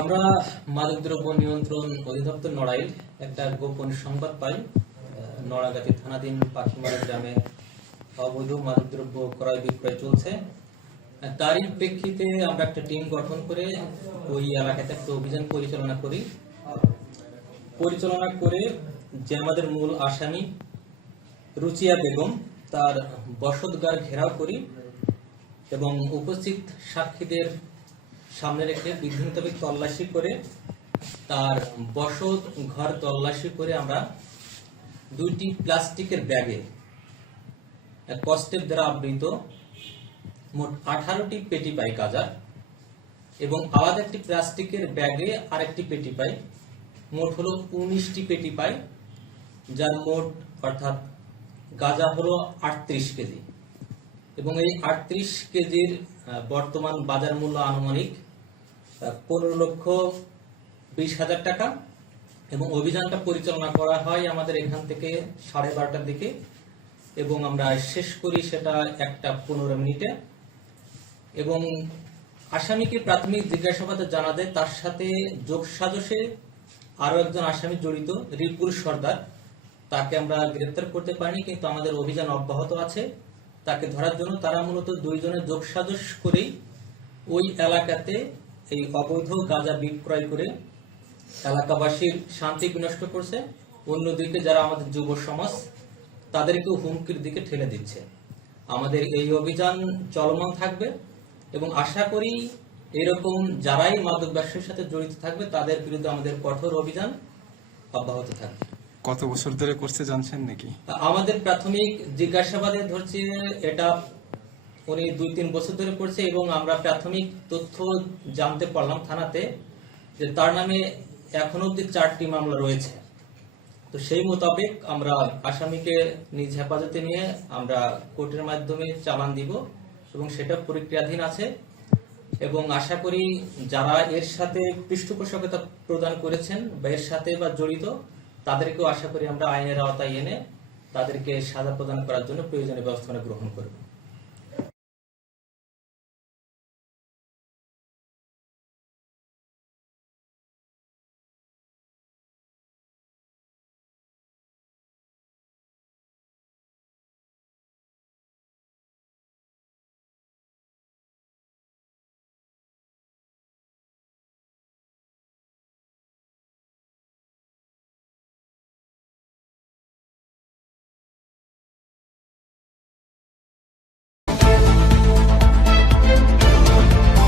আমরা মাদকদ্রব্য নিয়ন্ত্রণ অধিদপ্তর নড়াইল একটা গোপন সংবাদ পাই। নড়াগাতি থানাধীন পাখিমারা গ্রামে অবৈধ মাদকদ্রব্য ক্রয় বিক্রয় চলছে। তারই প্রেক্ষিতে আমরা একটা টিম গঠন করে ওই এলাকাতে একটা অভিযান পরিচালনা করে যে আমাদের মূল আসামি রুচিয়া বেগম তার বসতঘর ঘেরাও করি এবং উপস্থিত সাক্ষীদের সামনে রেখে বিধি মোতাবেক তল্লাশি করে তার বসত ঘর তল্লাশি করে আমরা 2টি প্লাস্টিকের ব্যাগে কষ্টের দ্বারা আবৃত মোট 18টি পেটি পাই গাঁজা এবং আলাদা একটি প্লাস্টিকের ব্যাগে আরেকটি পেটি পাই। মোট হলো 19টি পেটি পাই, যার মোট অর্থাৎ গাঁজা হলো 38 কেজি এবং এই 38 কেজির বর্তমান বাজার মূল্য আনুমানিক 15,20,000 টাকা এবং অভিযানটা পরিচালনা করা হয় আমাদের এখান থেকে 12:30টার দিকে এবং আমরা শেষ করি সেটা 1:15 এবং আসামিকে প্রাথমিক জিজ্ঞাসাবাদে জানা যায় তার সাথে যোগসাজশে আরো একজন আসামি জড়িত, রিপুল সর্দার। তাকে আমরা গ্রেফতার করতে পারিনি, কিন্তু আমাদের অভিযান অব্যাহত আছে তাকে ধরার জন্য। তারা মূলত দুইজনের যোগসাজশ করেই ওই এলাকাতে এই অবৈধ গাঁজা বিক্রয় করে এলাকাবাসীর শান্তি বিনষ্ট করছে, অন্যদিকে যারা আমাদের যুব সমাজ তাদেরকেও হুমকির দিকে ঠেলে দিচ্ছে। আমাদের এই অভিযান চলমান থাকবে এবং আশা করি এরকম যারাই মাদক ব্যবসার সাথে জড়িত থাকবে তাদের বিরুদ্ধে আমাদের কঠোর অভিযান অব্যাহত থাকবে। কত বছর ধরে করছে জানছেন নাকি? আমাদের প্রাথমিক জিজ্ঞাসাবাদে ধরছে এটা উনি 2-3 বছর ধরে করছে এবং আমরা প্রাথমিক তথ্য জানতে পারলাম থানাতে যে তার নামে এখনো অব্দি 4টি মামলা রয়েছে। তো সেই মোতাবেক আমরা আসামিকে নিজ হেফাজতে নিয়ে আমরা কোর্টের মাধ্যমে চালান দিব এবং সেটা প্রক্রিয়াধীন আছে এবং আশা করি যারা এর সাথে পৃষ্ঠপোষকতা প্রদান করেছেন বা এর সাথে বা জড়িত তাদেরকেও আশা করি আমরা আইনের আওতায় এনে তাদেরকে সাজা প্রদান করার জন্য প্রয়োজনীয় ব্যবস্থা গ্রহণ করব।